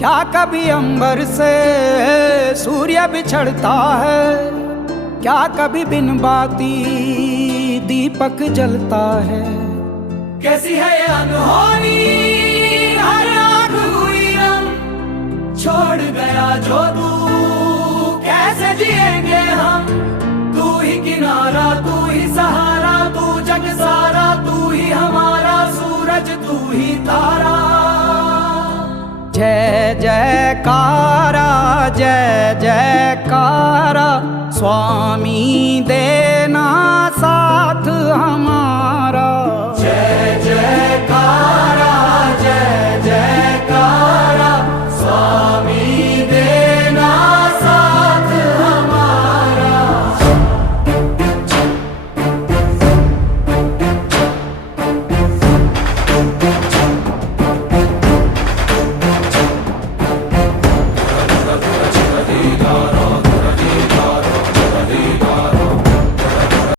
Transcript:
क्या कभी अंबर से सूर्य बिछड़ता है, क्या कभी बिन बाती दीपक जलता है। कैसी है ये अनहोनी हर आँख हुई रंग, छोड़ गया जो तू कैसे जिएंगे हम। तू ही किनारा, तू ही सहारा, तू जग सारा, तू ही हमारा सूरज, तू ही तारा। जय जयकारा, जय जयकारा, स्वामी देना साथ हमारा।